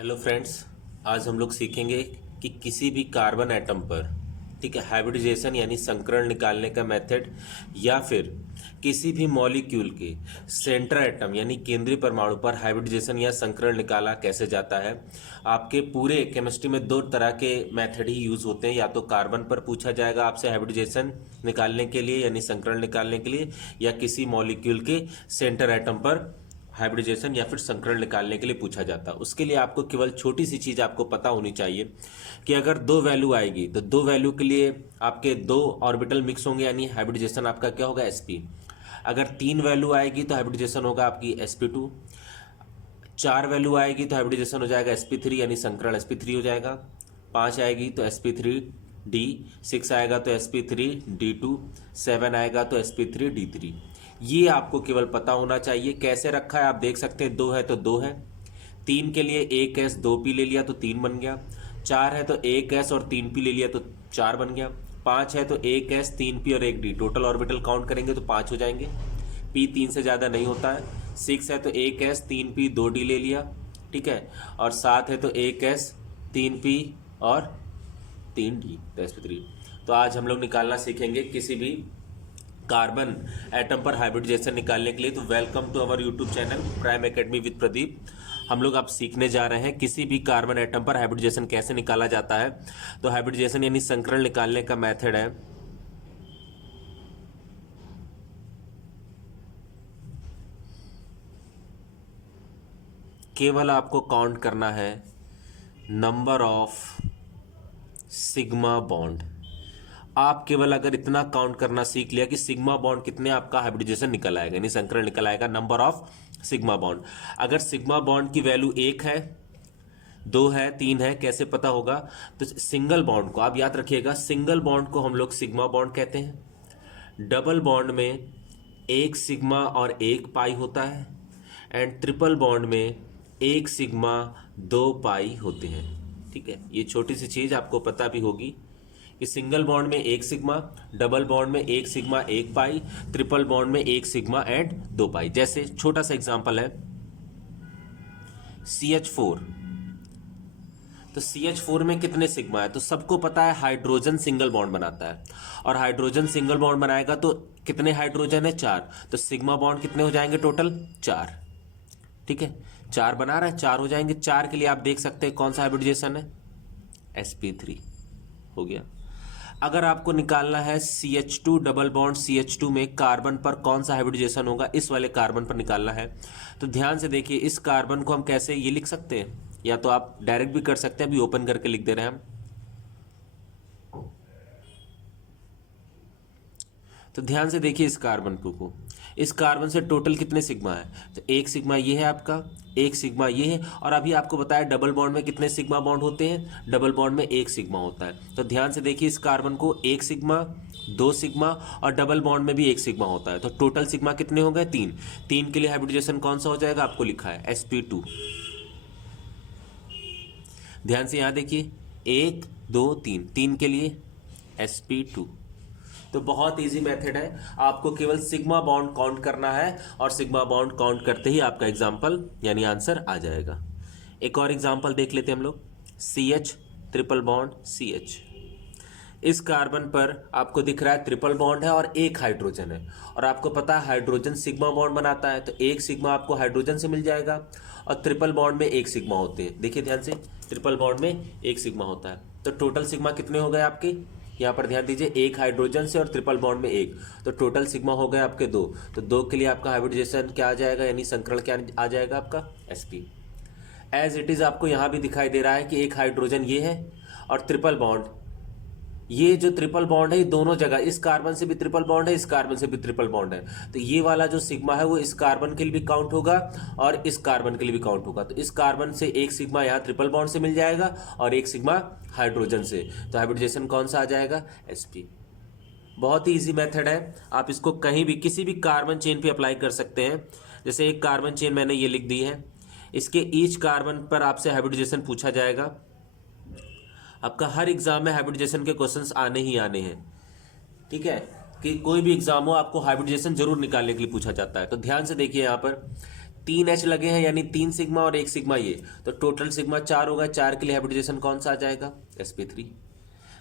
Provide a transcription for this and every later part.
Hello friends. आज हम लोग सीखेंगे कि किसी भी कार्बन एटम पर, ठीक है, हाइब्रिडाइजेशन यानी संकरण निकालने का मेथड, या फिर किसी भी मॉलिक्यूल के सेंट्रल एटम यानी केंद्रीय परमाणु पर हाइब्रिडाइजेशन या संकरण निकाला कैसे जाता है। आपके पूरे केमिस्ट्री में दो तरह के मेथड ही यूज़ होते हैं, या तो कार्बन पर पूछा जाएगा आपसे हाइब्रिडाइजेशन निकालने के लिए यानी संकरण निकालने के लिए, या किसी मॉलिक्यूल के सेंटर एटम पर हाइब्रिडाइजेशन या फिर संकरण निकालने के लिए पूछा जाता है। उसके लिए आपको केवल छोटी सी चीज़ आपको पता होनी चाहिए कि अगर दो वैल्यू आएगी तो दो वैल्यू के लिए आपके दो ऑर्बिटल मिक्स होंगे यानी हाइब्रिडाइजेशन आपका क्या होगा, sp। अगर तीन वैल्यू आएगी तो हाइब्रिडाइजेशन होगा आपकी sp2। चार वैल्यू आएगी तो हाइब्रिडाइजेशन हो जाएगा sp3 यानी संकरण sp3 हो जाएगा। पाँच आएगी तो sp3d, सिक्स आएगा तो sp3d2, सेवन आएगा तो sp3d3। ये आपको केवल पता होना चाहिए। कैसे रखा है आप देख सकते हैं, दो है तो दो है, तीन के लिए एक एस दो पी ले लिया तो तीन बन गया, चार है तो एक एस और तीन पी ले लिया तो चार बन गया, पाँच है तो एक एस तीन पी और एक डी, टोटल ऑर्बिटल काउंट करेंगे तो पाँच हो जाएंगे, पी तीन से ज़्यादा नहीं होता है। सिक्स है तो एक एस तीन पी दो डी ले लिया, ठीक है, और सात है तो एक एस तीन पी और तीन डी तो sp3। तो आज हम लोग निकालना सीखेंगे किसी भी कार्बन एटम पर हाइब्रिडाइजेशन निकालने के लिए। तो welcome to our YouTube channel Prime Academy with Pradeep. हम लोग अब सीखने जा रहे हैं किसी भी कार्बन एटम पर हाइब्रिडाइजेशन कैसे निकाला जाता है। तो हाइब्रिडाइजेशन यानी संकरण निकालने का मेथड है, केवल आपको काउंट करना है नंबर ऑफ सिग्मा बॉन्ड। आप केवल अगर इतना काउंट करना सीख लिया कि सिग्मा बॉन्ड कितने आपका हाइब्रिडाइजेशन निकल आएगा यानी संकरण निकल आएगा, नंबर ऑफ सिग्मा बॉन्ड। अगर सिग्मा बॉन्ड की वैल्यू एक है, दो है, तीन है, कैसे पता होगा? तो सिंगल बॉन्ड को आप याद रखिएगा, सिंगल बॉन्ड को हम लोग सिग्मा बॉन्ड कहते हैं। डबल बॉन्ड में एक सिग्मा और एक पाई होता है, एंड ट्रिपल बॉन्ड में एक सिग्मा दो पाई होते हैं। ठीक है, ये छोटी सी चीज़ आपको पता भी होगी कि सिंगल बॉन्ड में एक सिग्मा, डबल बॉन्ड में एक सिग्मा एक पाई, ट्रिपल बॉन्ड में एक सिग्मा एंड दो पाई। जैसे छोटा सा एग्जांपल है CH4। तो CH4 में कितने सिग्मा है? तो सबको पता है हाइड्रोजन सिंगल बॉन्ड बनाता है, और हाइड्रोजन सिंगल बॉन्ड बनाएगा तो कितने हाइड्रोजन है? चार। तो सिग्मा बॉन्ड कितने हो जाएंगे टोटल? चार। ठीक है, चार बना रहा है, चार हो जाएंगे। चार के लिए आप देख सकते हैं कौन सा हाइब्रिडाइजेशन है, sp3 हो गया। अगर आपको निकालना है CH2 डबल बॉन्ड CH2 में कार्बन पर कौन सा हाइब्रिडाइजेशन होगा, इस वाले कार्बन पर निकालना है। तो ध्यान से देखिए, इस कार्बन को हम कैसे ये लिख सकते हैं, या तो आप डायरेक्ट भी कर सकते हैं, अभी ओपन करके लिख दे रहे हैं हम। तो ध्यान से देखिए इस कार्बन को, इस कार्बन से टोटल कितने सिग्मा है? तो एक सिग्मा ये है आपका, एक सिग्मा ये है, और अभी आपको बताया डबल बॉन्ड में कितने सिग्मा बॉन्ड होते हैं? डबल बॉन्ड में एक सिग्मा होता है। तो ध्यान से देखिए इस कार्बन को एक सिग्मा, दो सिग्मा, और डबल बॉन्ड में भी एक सिग्मा होता है। तो टोटल सिग्मा कितने हो गए? तीन। तीन के लिए हाइब्रिडाइजेशन कौन सा हो जाएगा? आपको लिखा है sp2। ध्यान से यहाँ देखिए, एक दो तीन, तीन के लिए sp2। तो बहुत इजी मेथड है, आपको केवल सिग्मा बॉन्ड काउंट करना है, और सिग्मा बॉन्ड काउंट करते ही आपका एग्जाम्पल यानी आंसर आ जाएगा। एक और एग्जाम्पल देख लेते हैं हम लोग, CH ट्रिपल बॉन्ड CH। इस कार्बन पर आपको दिख रहा है ट्रिपल बॉन्ड है और एक हाइड्रोजन है, और आपको पता है हाइड्रोजन सिग्मा बॉन्ड बनाता है, तो एक सिग्मा आपको हाइड्रोजन से मिल जाएगा, और ट्रिपल बॉन्ड में एक सिग्मा होते हैं। देखिए ध्यान से, ट्रिपल बॉन्ड में एक सिग्मा होता है। तो टोटल सिग्मा कितने हो गए आपके? यहाँ पर ध्यान दीजिए, एक हाइड्रोजन से और ट्रिपल बॉन्ड में एक, तो टोटल सिग्मा हो गए आपके दो। तो दो के लिए आपका हाइब्रिडाइजेशन क्या आ जाएगा, यानी संकरण क्या आ जाएगा आपका? sp। एज इट इज आपको यहाँ भी दिखाई दे रहा है कि एक हाइड्रोजन ये है, और ट्रिपल बॉन्ड, ये जो ट्रिपल बॉन्ड है ये दोनों जगह, इस कार्बन से भी ट्रिपल बॉन्ड है, इस कार्बन से भी ट्रिपल बॉन्ड है। तो ये वाला जो सिग्मा है वो इस कार्बन के लिए भी काउंट होगा और इस कार्बन के लिए भी काउंट होगा। तो इस कार्बन से एक सिग्मा यहाँ ट्रिपल बॉन्ड से मिल जाएगा और एक सिग्मा हाइड्रोजन से, तो हाइब्रिडाइजेशन कौन सा आ जाएगा? sp। बहुत ही ईजी मेथड है, आप इसको कहीं भी किसी भी कार्बन चेन पे अप्लाई कर सकते हैं। जैसे एक कार्बन चेन मैंने ये लिख दी है, इसके ईच कार्बन पर आपसे हाइब्रिडाइजेशन पूछा जाएगा। आपका हर एग्जाम में हाइब्रिडाइजेशन के क्वेश्चंस आने ही आने हैं, ठीक है, कि कोई भी एग्जाम हो आपको हाइब्रिडाइजेशन जरूर निकालने के लिए पूछा जाता है। तो ध्यान से देखिए यहाँ पर तीन एच लगे हैं यानी 3 सिग्मा और 1 सिग्मा ये, तो टोटल सिग्मा 4 होगा। 4 के लिए हाइब्रिडाइजेशन कौन सा आ जाएगा? sp3।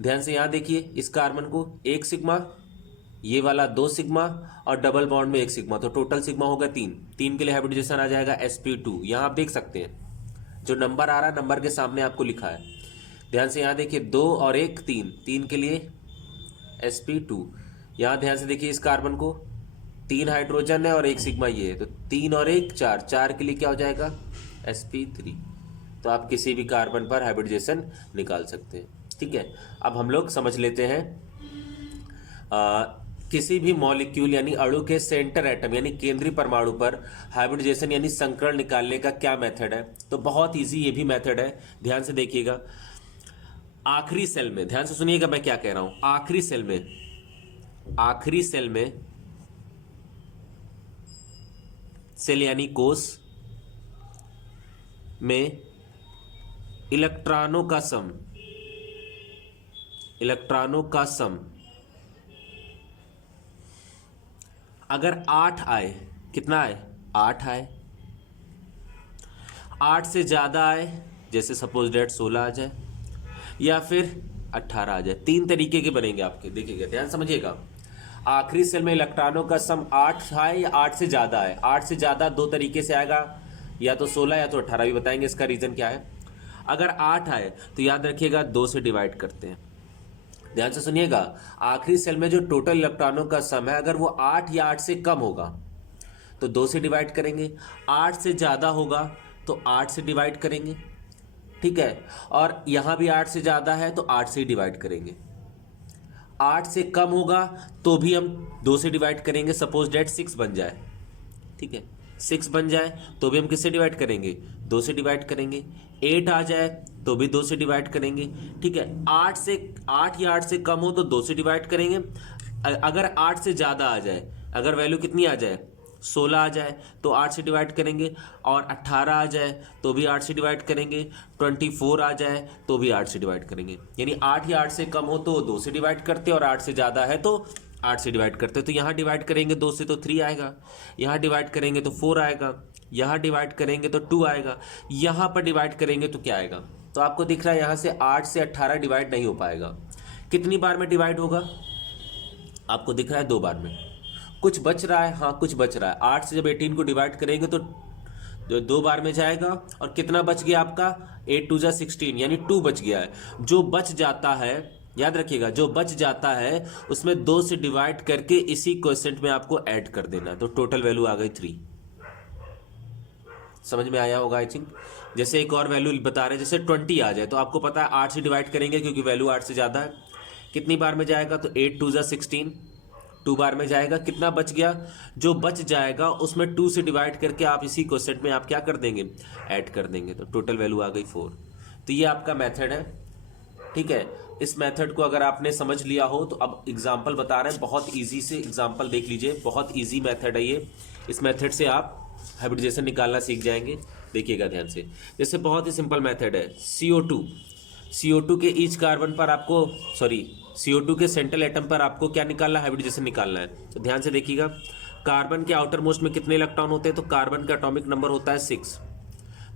ध्यान से यहाँ देखिए, इस कार्बन को 1 सिग्मा, ये वाला 2 सिग्मा और डबल बॉन्ड में 1 सिग्मा, तो टोटल सिग्मा होगा 3। 3 के लिए हाइब्रिडाइजेशन आ जाएगा sp2। यहाँ आप देख सकते हैं जो नंबर आ रहा है नंबर के सामने आपको लिखा है। ध्यान से यहाँ देखिए 2 और 1 3, 3 के लिए sp2। यहाँ ध्यान से देखिए इस कार्बन को 3 हाइड्रोजन है और 1 सिग्मा ये है, तो 3 और 1 4, 4 के लिए क्या हो जाएगा? sp3। तो आप किसी भी कार्बन पर हाइब्रिडाइजेशन निकाल सकते हैं। ठीक है, अब हम लोग समझ लेते हैं किसी भी मॉलिक्यूल यानी अणु के सेंटर एटम यानी केंद्रीय परमाणु पर हाइब्रिडाइजेशन यानी संकरण निकालने का क्या मेथड है। तो बहुत इजी ये भी मेथड है, ध्यान से देखिएगा। आखिरी सेल में, ध्यान से सुनिएगा मैं क्या कह रहा हूं, आखिरी सेल में सेल यानी कोष में इलेक्ट्रॉनों का सम अगर 8 आए, कितना आए? 8 आए। 8 से ज्यादा आए, जैसे सपोज डेट 16 आ जाए या फिर 18 आ जाए। 3 तरीके के बनेंगे आपके, देखिएगा ध्यान समझिएगा। आखिरी सेल में इलेक्ट्रॉनों का सम 8 आए या 8 से ज्यादा आए। 8 से ज्यादा 2 तरीके से आएगा, या तो 16 या तो 18, भी बताएंगे इसका रीजन क्या है। अगर 8 आए तो याद रखिएगा 2 से डिवाइड करते हैं। ध्यान से सुनिएगा, आखिरी सेल में जो टोटल इलेक्ट्रॉनों का सम है अगर वो 8 या 8 से कम होगा तो 2 से डिवाइड करेंगे। 8 से ज़्यादा होगा तो 8 से डिवाइड करेंगे। ठीक है, और यहाँ भी 8 से ज़्यादा है तो 8 से ही डिवाइड करेंगे। 8 से कम होगा तो भी हम 2 से डिवाइड करेंगे। सपोज डेट 6 बन जाए, ठीक है, 6 बन जाए तो भी हम किससे डिवाइड करेंगे? 2 से डिवाइड करेंगे। 8 आ जाए तो भी 2 से डिवाइड करेंगे। ठीक है, 8 या 8 से कम हो तो 2 से डिवाइड करेंगे। अगर 8 से ज़्यादा आ जाए, अगर वैल्यू कितनी आ जाए? 16 आ जाए तो 8 से डिवाइड करेंगे, और 18 आ जाए तो भी 8 से डिवाइड करेंगे, 24 आ जाए तो भी 8 से डिवाइड करेंगे। यानी 8 या 8 से कम हो तो 2 से डिवाइड करते, और 8 से ज़्यादा है तो 8 से डिवाइड करते। तो यहाँ डिवाइड करेंगे 2 से तो 3 आएगा, यहाँ डिवाइड करेंगे तो 4 आएगा, यहाँ डिवाइड करेंगे तो 2 आएगा, यहाँ पर डिवाइड करेंगे तो क्या आएगा? तो आपको दिख रहा है यहाँ से 8 से 18 डिवाइड नहीं हो पाएगा। कितनी बार में डिवाइड होगा? आपको दिख रहा है 2 बार में। कुछ बच रहा है, हाँ कुछ बच रहा है। 8 से जब 18 को डिवाइड करेंगे तो 2 बार में जाएगा, और कितना बच गया आपका? 8 2 जा 16, यानी 2 बच गया है। जो बच जाता है, याद रखिएगा, जो बच जाता है उसमें 2 से डिवाइड करके इसी क्वोशिएंट में आपको ऐड कर देना, तो टोटल वैल्यू आ गई 3। समझ में आया होगा आई थिंक। जैसे एक और वैल्यू बता रहे हैं, जैसे 20 आ जाए तो आपको पता है 8 से डिवाइड करेंगे क्योंकि वैल्यू 8 से ज़्यादा है। कितनी बार में जाएगा? तो 8 2 जा 16, 2 बार में जाएगा। कितना बच गया? जो बच जाएगा उसमें 2 से डिवाइड करके आप इसी क्वोशिएंट में आप क्या कर देंगे? ऐड कर देंगे, तो टोटल वैल्यू आ गई 4। तो ये आपका मेथड है। ठीक है, इस मेथड को अगर आपने समझ लिया हो तो अब एग्जाम्पल बता रहे हैं, बहुत ईजी से एग्जाम्पल देख लीजिए। बहुत ईजी मेथड है ये, इस मेथड से आप हाइब्रिडाइजेशन निकालना सीख जाएंगे। देखिएगा ध्यान से, जैसे बहुत ही सिंपल मेथड है। CO2 के ईच कार्बन पर आपको CO2 के सेंट्रल एटम पर आपको क्या निकालना है? हाइब्रिडाइजेशन निकालना है। तो ध्यान से देखिएगा, कार्बन के आउटर मोस्ट में कितने इलेक्ट्रॉन होते हैं? तो कार्बन का एटॉमिक नंबर होता है 6,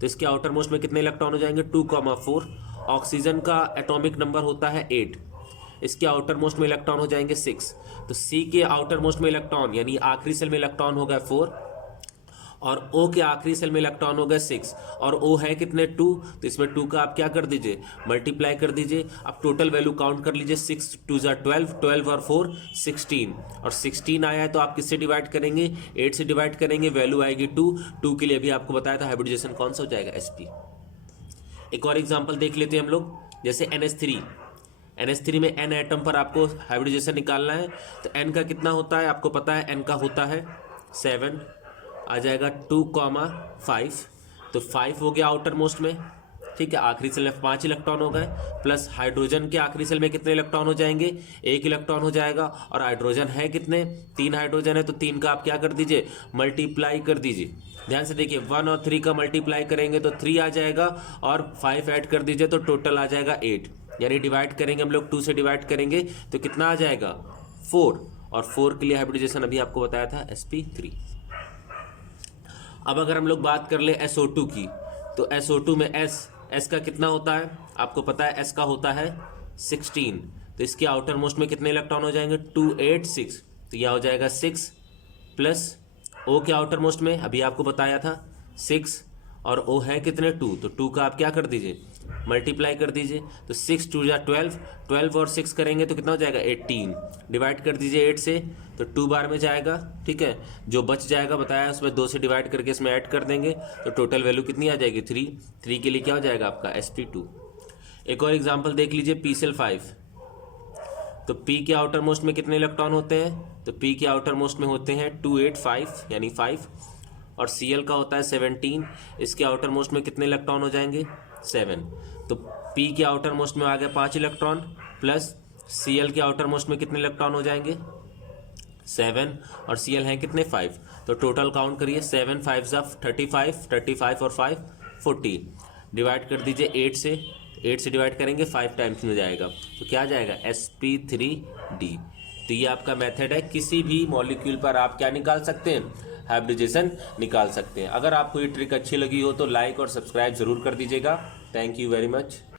तो इसके आउटर मोस्ट में कितने इलेक्ट्रॉन हो जाएंगे? 2,4। ऑक्सीजन का एटॉमिक नंबर होता है 8, इसके आउटर मोस्ट में इलेक्ट्रॉन हो जाएंगे 6, तो C के आउटर मोस्ट में इलेक्ट्रॉन यानी आखिरी सेल में इलेक्ट्रॉन हो गए 4, और O के आखिरी सेल में इलेक्ट्रॉन हो गए 6, और O है कितने? 2, तो इसमें 2 का आप क्या कर दीजिए? मल्टीप्लाई कर दीजिए। अब टोटल वैल्यू काउंट कर लीजिए, 6 2 जा 12, 12 और 4 16, और 16 आया है तो आप किससे डिवाइड करेंगे? 8 से डिवाइड करेंगे, वैल्यू आएगी 2। 2 के लिए भी आपको बताया था हाइब्रिडाइजेशन कौन सा हो जाएगा? sp। एक और एग्जाम्पल देख लेते हैं हम लोग, जैसे NH3 में n एटम पर आपको हाइब्रिडाइजेशन निकालना है। तो n का कितना होता है? आपको पता है n का होता है 7, आ जाएगा 2,5, तो 5 हो गया आउटर मोस्ट में। ठीक है, आखिरी सेल में 5 इलेक्ट्रॉन हो गए, प्लस हाइड्रोजन के आखिरी सेल में कितने इलेक्ट्रॉन हो जाएंगे? 1 इलेक्ट्रॉन हो जाएगा, और हाइड्रोजन है कितने? 3 हाइड्रोजन है, तो 3 का आप क्या कर दीजिए? मल्टीप्लाई कर दीजिए। ध्यान से देखिए, 1 और 3 का मल्टीप्लाई करेंगे तो 3 आ जाएगा, और 5 ऐड कर दीजिए तो टोटल आ जाएगा 8। यानी डिवाइड करेंगे हम लोग, 2 से डिवाइड करेंगे तो कितना आ जाएगा? 4, और 4 के लिए हाइब्रिडाइजेशन अभी आपको बताया था sp3। अब अगर हम लोग बात कर ले SO2 की, तो SO2 में S का कितना होता है आपको पता है, S का होता है 16, तो इसके आउटर मोस्ट में कितने इलेक्ट्रॉन हो जाएंगे 2 8 6, तो यह हो जाएगा 6 प्लस O के आउटर मोस्ट में अभी आपको बताया था 6 और O है कितने 2, तो 2 का आप क्या कर दीजिए मल्टीप्लाई कर दीजिए, तो 6 2 जा 12, 12 और 6 करेंगे तो कितना हो जाएगा 18, डिवाइड कर दीजिए 8 से तो 2 बार में जाएगा, ठीक है। जो बच जाएगा बताया उसमें 2 से डिवाइड करके इसमें ऐड कर देंगे तो टोटल वैल्यू कितनी आ जाएगी 3 के लिए क्या हो जाएगा आपका sp2। एक और एग्जांपल देख लीजिए pCl5, तो P के आउटर मोस्ट में कितने इलेक्ट्रॉन होते हैं, तो P के आउटर मोस्ट में होते हैं 2 8 5 यानी 5, और Cl का होता है 17, इसके आउटर मोस्ट में कितने इलेक्ट्रॉन हो जाएंगे 7, तो P के आउटर मोस्ट में आ गया 5 इलेक्ट्रॉन प्लस Cl के आउटर मोस्ट में कितने इलेक्ट्रॉन हो जाएंगे 7 और Cl हैं कितने 5, तो टोटल काउंट करिए 7 5 35 और 5 40, डिवाइड कर दीजिए 8 से डिवाइड करेंगे 5 टाइम्स में जाएगा तो क्या आ जाएगा sp3d। तो ये आपका मेथड है, किसी भी मॉलिक्यूल पर आप क्या निकाल सकते हैं हाइब्रिडाइजेशन निकाल सकते हैं। अगर आपको ये ट्रिक अच्छी लगी हो तो लाइक और सब्सक्राइब जरूर कर दीजिएगा। Thank you very much.